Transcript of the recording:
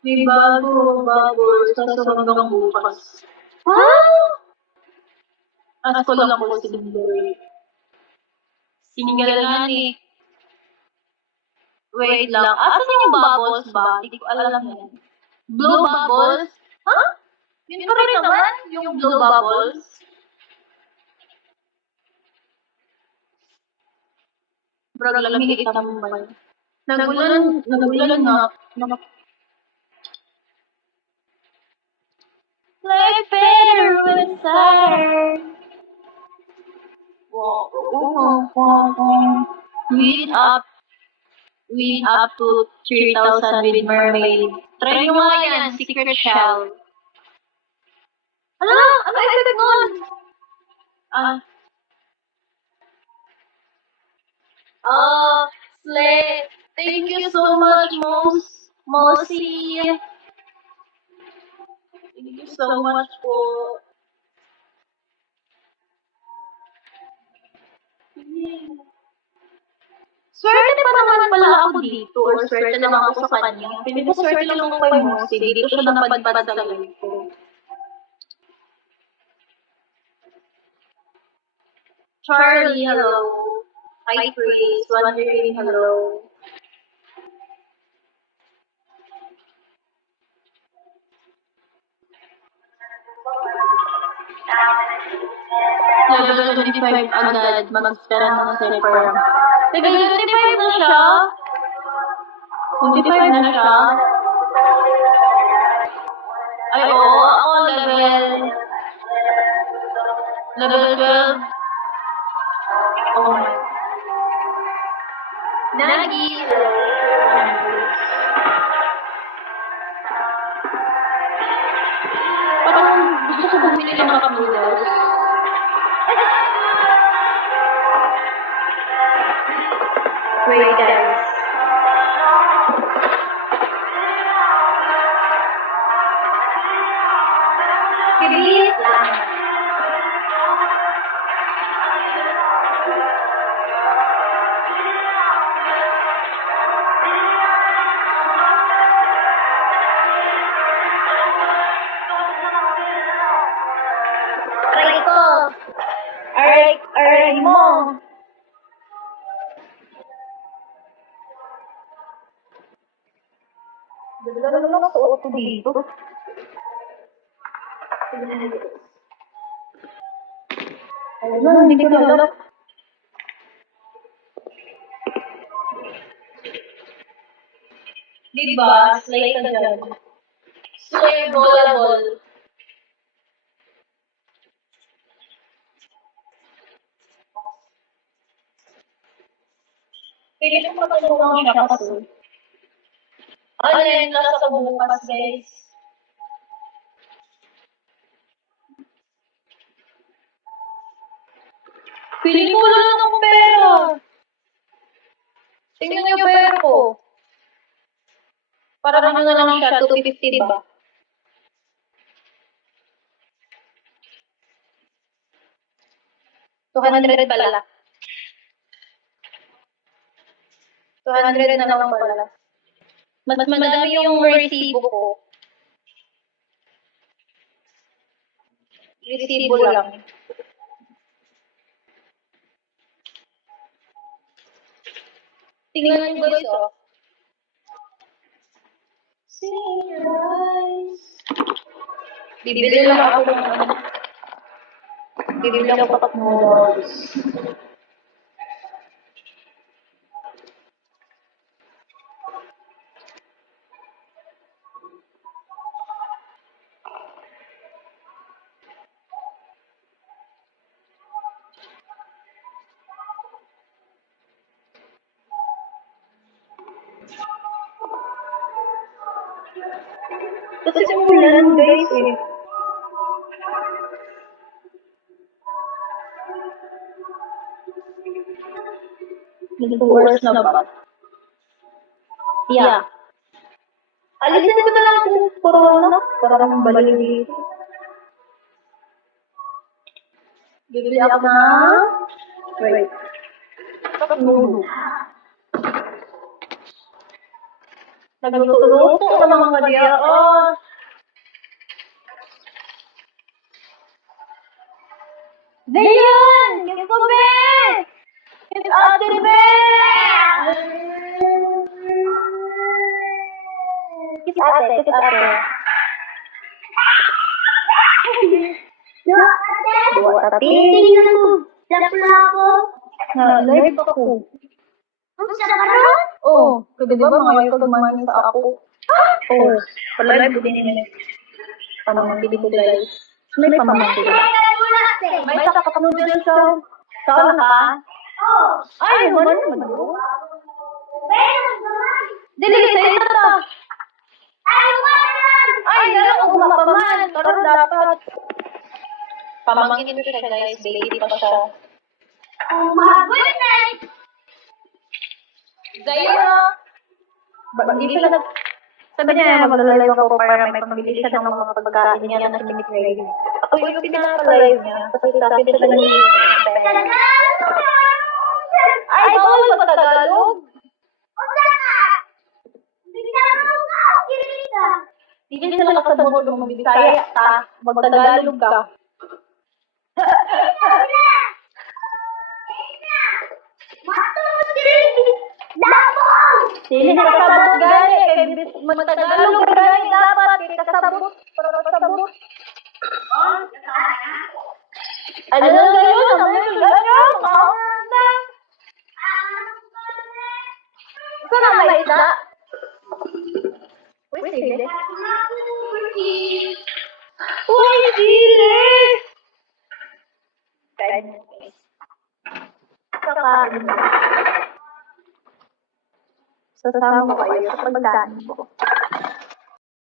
May bago, bubbles, kaso hanggang bukas. Ha? Ask ko lang po single. Single nga ni. Wait lang. Asan yung bubbles ba? Hindi ko alam yan. Blue bubbles? Ha? Yun pa rin naman, yung blue bubbles. Bro, lamig tambay. Nagulan nga. Like better with stars. Win up to 3,000 with mermaid. Try nyo nga yan, secret shell. Ano? Ano effect nun? Slay. Thank you so much, Mosi. Thank you so much po. Swerte pa naman pala ako dito or swerte lang ako sa kanya. Pinipaswerte lang ako kay Mosi. Dito siya napadpad sa live ko. Charlie, hello. Hi, Chris. Wondering, hello. Level 25 agad. Mag-spend ng Sephora. Teka, 25 na siya? 25 na siya? Ay, oo. Ako level 12. Oh my. Nagi. Parang gusto ko bumili ng cup noodles. Wait, guys. Bibilis lang. Aray ko. Aray mo. Dala naman ako sa auto dito. Ayun na, hindi ko nalap. Diba? Slay ka dyan. Slayable. Pilit ko matulungan siya kasi. Alin, nasa bukas, guys. Piling ko lang akong pera. Tingnan niyo pera ko. Para ano na lang siya, 250 ba? $200 pala. 200 na naman pala. Mas madami yung resibo ko. Resibo lang. Tingnan niyo guys, oh. See your eyes. Bibili lang ako ng ano. Bibili lang ako ng noodles. Kasi umulan guys eh. Nag-2 hours na ba? Yeah. Alisin ko na lang yung corona para mabalik dito. Bibili ako na... Wait. Nagluto-luto na mga kadiyaon. Dayan! Kiss ko, be! Kiss ate, be! Kiss ate, kiss ate. Dua ate. Tingnan ko. Lapla ako. Live ako. Ang sarap ron. Oh, kasi diba mga kagmani sa ako? Oh, palive ko din yun. Pamamangkin ko guys. May pamamangkin ko. May sa kapanoodle sa... Saan ka? Oh. Ay, wala naman yun. Meron naman. Dili, sa isa ta. Ay, waran. Ay, dala ko gumapaman. Pero dapat. Pamangkin ko siya guys. Baby pa siya. Oh, my goodness. Zaira! Hindi siya nag... Sabi niya, maglalayo ako para may pamili siya ng mga pagkain niya na sinimik-ready. Ako yung pinapalive niya. Kasi sabi siya na Talaga? ay, bawal pagtagalog. Unsa ka? Bigyan mo ka. Kirita. Hindi siya nakasabot ng Bisaya, ta. Magtagalog ka. Sili na kasabot gani. Kaya magtagalog gani dapat. Kasabot. Kasabot. Ano na yun? Ano na yun? Saan ang may isda? Uy, sili. Uy, sili! Kain mo, guys. Sakain mo. Sasama ko kayo sa pagdaan ko.